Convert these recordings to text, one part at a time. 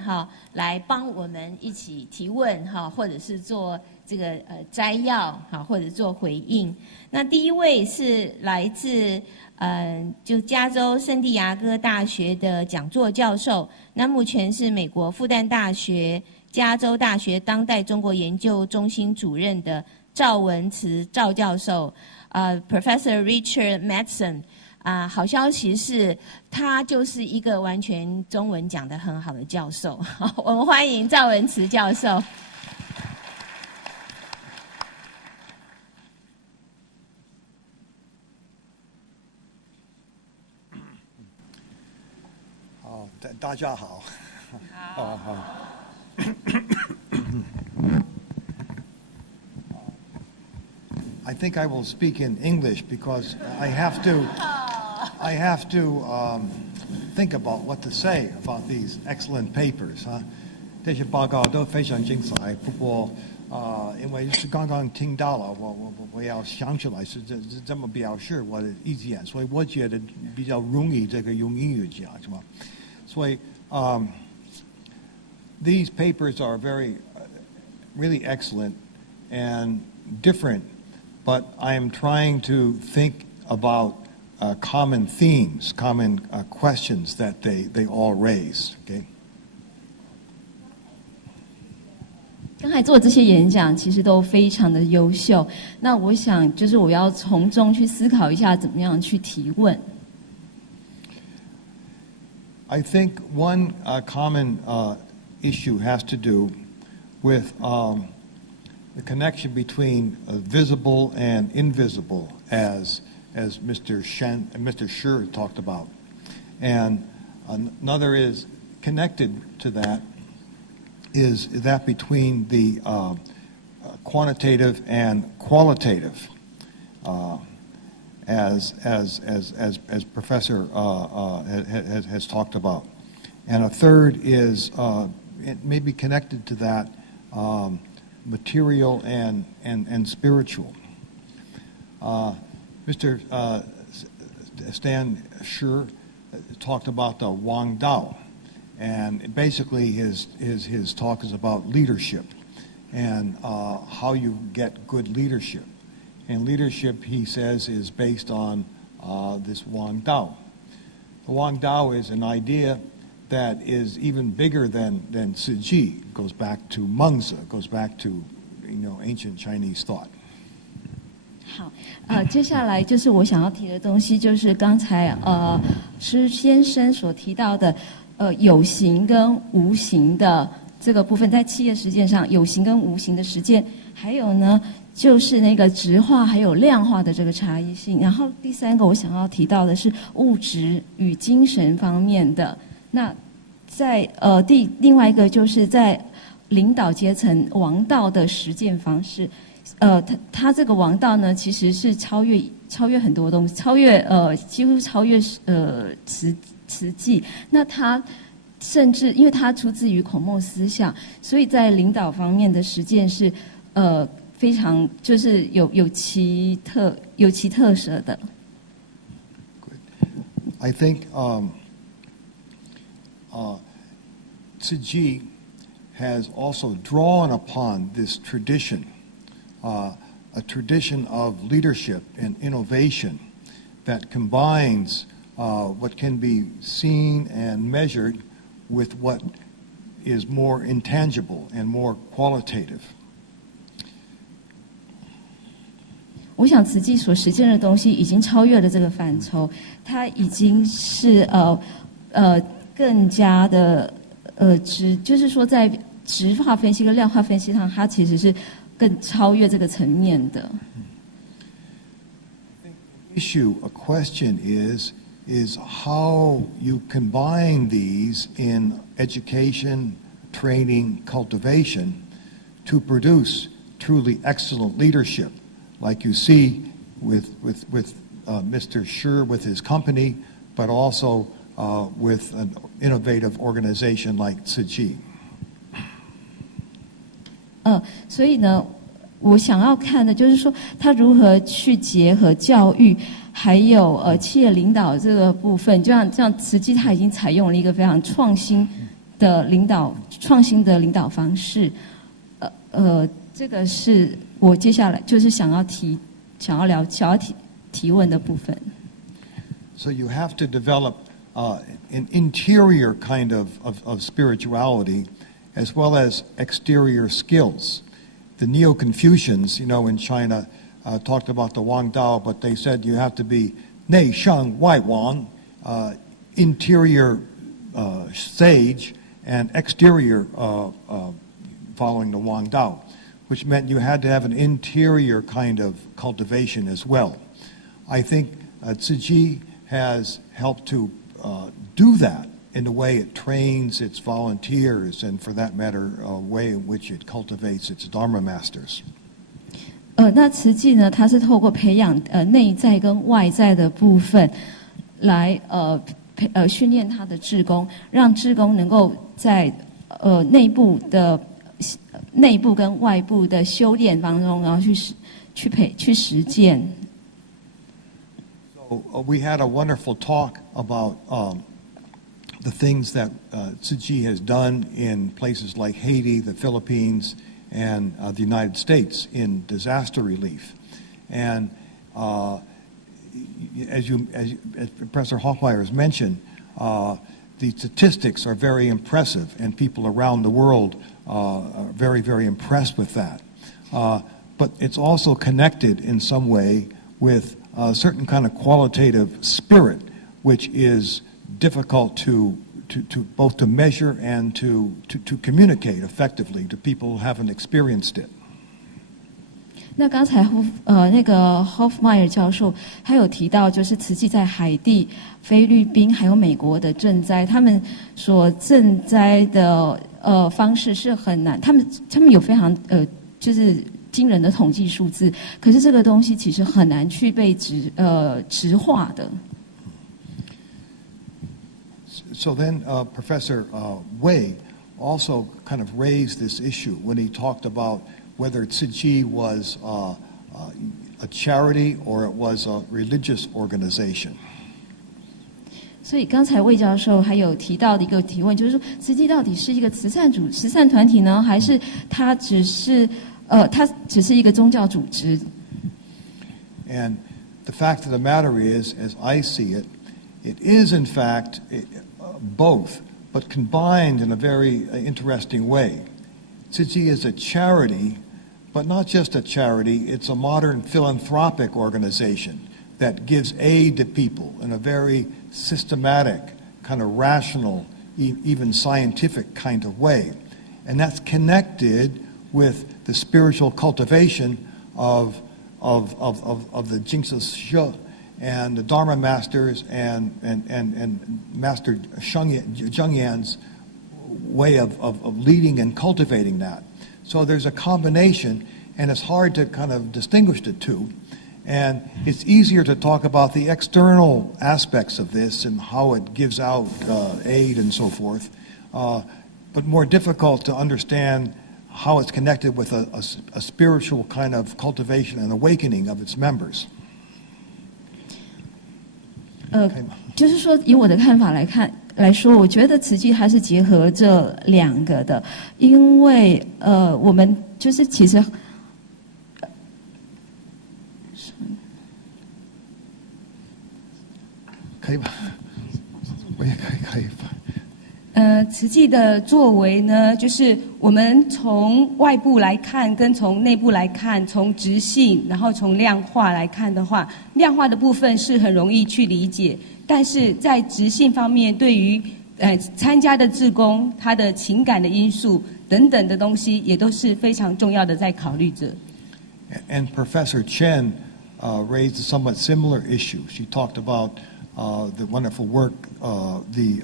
哈，来帮我们一起提问哈，或者是做这个摘要哈，或者做回应。那第一位是来自就加州圣地亚哥大学的讲座教授，那目前是美国复旦大学、加州大学当代中国研究中心主任的赵文词赵教授，Professor Richard Madsen。好消息是，他就是一个完全中文讲得很好的教授。我们欢迎赵文词教授。好，大家好。好。I think I will speak in English because I have to think about what to say about these excellent papers 这些报告都非常精彩，不过因为是刚刚听到了，我要想起来是这么表示我的意见，所以我觉得比较容易这个用英语讲，是吧？所以these papers are really excellent and different. But I am trying to think about common themes, common questions that they all raise. Okay. 刚才做这些演讲其实都非常的优秀。那我想就是我要从中去思考一下怎么样去提问。I think one common issue has to do with the connection between visible and invisible, as Mr. Shi talked about, and another is connected to that is that between the quantitative and qualitative, as Professor has talked about, and a third is it may be connected to that. Material and spiritual. Mr. Stan Shi talked about the Wang Dao, and basically his talk is about leadership and how you get good leadership. And leadership, he says, is based on this Wang Dao. The Wang Dao is an idea that is even bigger than Tzu Chi. It goes back to Mengzi, it goes back to ancient Chinese thought. 好，接下来就是我想要提的东西，就是刚才施先生所提到的有形跟无形的这个部分，在企业实践上有形跟无形的实践，还有呢就是那个质化还有量化的这个差异性。然后第三个我想要提到的是物质与精神方面的。那在另外一个就是在领导阶层王道的实践方式，他这个王道呢其实是超越很多东西，几乎超越慈济。那他甚至因为他出自于孔孟思想，所以在领导方面的实践是非常就是有其特色的。I think Tzu Chi has also drawn upon this tradition, a tradition of leadership and innovation that combines what can be seen and measured with what is more intangible and more qualitative. 我想慈济所实践的东西已经超越了这个范畴，它已经是更加的就是说在质化分析跟量化分析上，它其实是更超越这个层面的。Issue, a question is how you combine these in education, training, cultivation to produce truly excellent leadership, like you see with Mr. Shi with his company, but also with an innovative organization like Tzu Chi. 所以呢，我想要看的就是说，他如何去结合教育，还有企业领导这个部分。就像慈济，他已经采用了一个非常创新的领导创新的领导方式，这个是我接下来就是想要提问的部分。So you have to develop an interior kind of spirituality as well as exterior skills. The Neo-Confucians, in China, talked about the Wang Dao, but they said you have to be 内圣外王, interior sage and exterior following the Wang Dao, which meant you had to have an interior kind of cultivation as well. I think Tzu Chi has helped to do that in the way it trains its volunteers and, for that matter, a way in which it cultivates its Dharma masters. 那慈济呢，它是透过培养内在跟外在的部分，来训练他的志工，让志工能够在内部跟外部的修炼当中，然后去实践。So we had a wonderful talk about the things that Tzu Chi has done in places like Haiti, the Philippines, and the United States in disaster relief. And as Professor Hoffmire has mentioned, the statistics are very impressive, and people around the world are very, very impressed with that. But it's also connected in some way with a certain kind of qualitative spirit, which is difficult to both to measure and to communicate effectively to people who haven't experienced it. 那刚才那个 Hoffmire 教授他有提到，就是慈济在海地、菲律宾还有美国的赈灾，他们所赈灾的方式是很难，他们有非常就是惊人的统计数字，可是这个东西其实很难去被直化的。So then Professor Wei also kind of raised this issue when he talked about whether Tzu Chi was a charity or it was a religious organization. 所以刚才魏教授还有提到的一个提问，就是说慈济到底是一个慈善团体呢，还是它只是一个宗教组织？ And the fact of the matter is, as I see it, it is in fact both, but combined in a very interesting way. Tzu Chi is a charity, but not just a charity, it's a modern philanthropic organization that gives aid to people in a very systematic, kind of rational, even scientific kind of way. And that's connected with the spiritual cultivation of the Jingsi Shi and the Dharma masters and Master Zheng Yan's way of leading and cultivating that. So there's a combination, and it's hard to kind of distinguish the two. And it's easier to talk about the external aspects of this and how it gives out aid and so forth, but more difficult to understand how it's connected with a spiritual kind of cultivation and awakening of its members. 就是说，以我的看法来说，我觉得慈济它是结合这两个的，因为我们就是其实可以吧？我也可以吧。慈济的作为呢，就是我们从外部来看，跟从内部来看，从质性，然后从量化来看的话，量化的部分是很容易去理解，但是在质性方面，对于参加的志工，他的情感的因素等等的东西，也都是非常重要的在考虑着。And Professor Chen raised a somewhat similar issue. She talked about the wonderful work the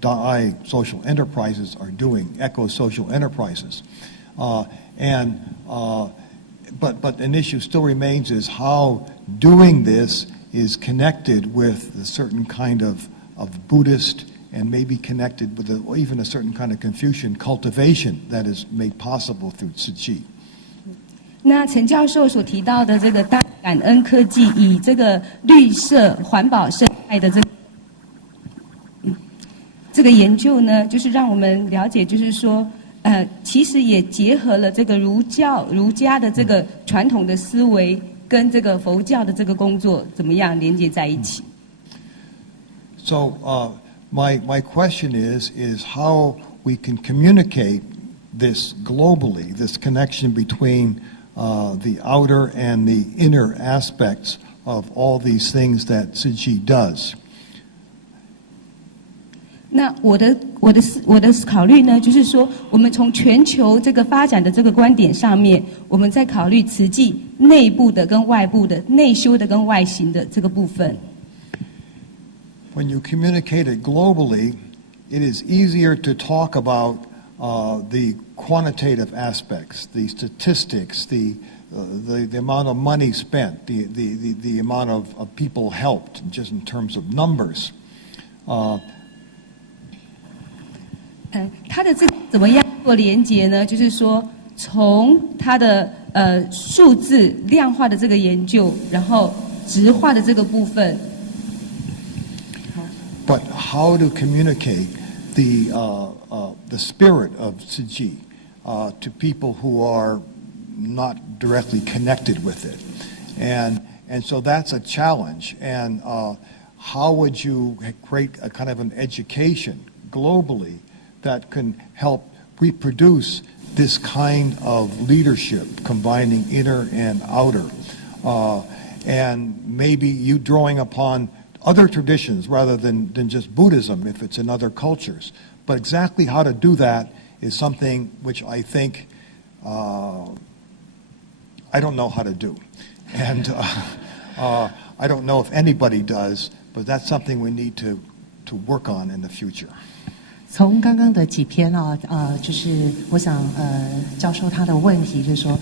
Da'ai social enterprises are doing, eco-social enterprises. But an issue still remains is how doing this is connected with a certain kind of Buddhist and maybe connected with even a certain kind of Confucian cultivation that is made possible through Tzu Chi. 那陈教授所提到的这个大感恩科技，以这个绿色环保生态的这这个研究呢，就是让我们了解，就是说，其实也结合了这个儒家的这个传统的思维跟这个佛教的这个工作怎么样连接在一起。So my question is how we can communicate this globally, this connection between the outer and the inner aspects of all these things that Tzu does. 那我的考虑呢，就是说，我们从全球这个发展的这个观点上面，我们在考虑慈济内部的跟外部的、内修的跟外行的这个部分。When you communicate it globally, it is easier to talk about the quantitative aspects, the statistics, the amount of money spent, the amount of people helped, just in terms of numbers. 它的这怎么样做连结呢？就是说，从它的数字量化的这个研究，然后质化的这个部分。But how to communicate the spirit of Tzu to people who are not directly connected with it, and so that's a challenge. And how would you create a kind of an education globally that can help reproduce this kind of leadership, combining inner and outer, and maybe you drawing upon other traditions rather than just Buddhism if it's in other cultures. But exactly how to do that is something which I think I don't know how to do. And I don't know if anybody does, but that's something we need to work on in the future. 从刚刚的几篇就是我想教授他的问题就是说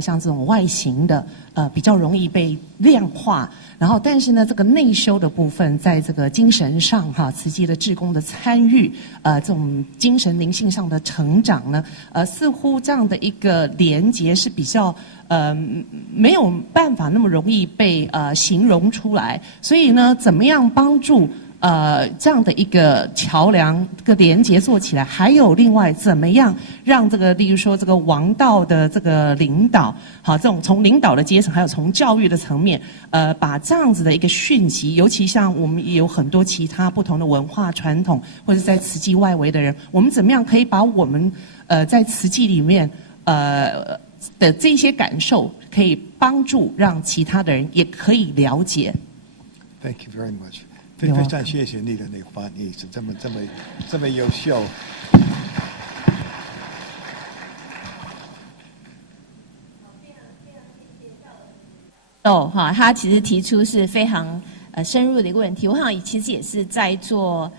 像这种外形的比较容易被量化，然后但是呢这个内修的部分在这个精神上慈济的志工的参与这种精神灵性上的成长呢似乎这样的一个连结是比较没有办法那么容易被形容出来，所以呢怎么样帮助这样的一个桥梁、这个连结做起来，还有另外怎么样让这个，例如说这个王道的这个领导，好，这种从领导的阶层，还有从教育的层面，把这样子的一个讯息，尤其像我们也有很多其他不同的文化传统，或者在慈济外围的人，我们怎么样可以把我们在慈济里面的这些感受，可以帮助让其他的人也可以了解。Thank you very much. 非常谢谢你的那个翻译，是这么优秀。他其实提出是非常深入的一个问题。我想其实也是在座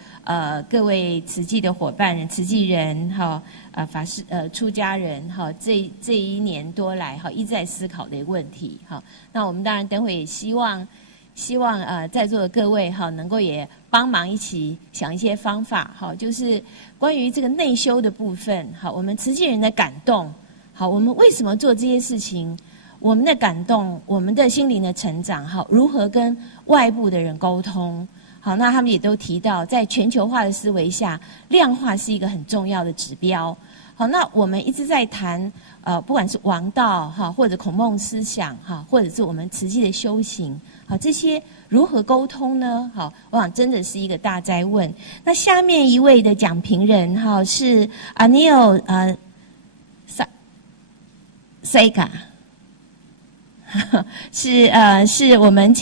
各位慈济的伙伴人、慈济人法师出家人这一年多来一直在思考的一个问题那我们当然等会也希望在座的各位能够也帮忙一起想一些方法就是关于这个内修的部分我们慈济人的感动我们为什么做这些事情，我们的感动，我们的心灵的成长如何跟外部的人沟通那他们也都提到在全球化的思维下，量化是一个很重要的指标那我们一直在谈不管是王道或者孔孟思想或者是我们慈济的修行这些如何沟通呢我想真的是一个大哉问。那下面一位的讲评人是 Anil Sakya 是我们请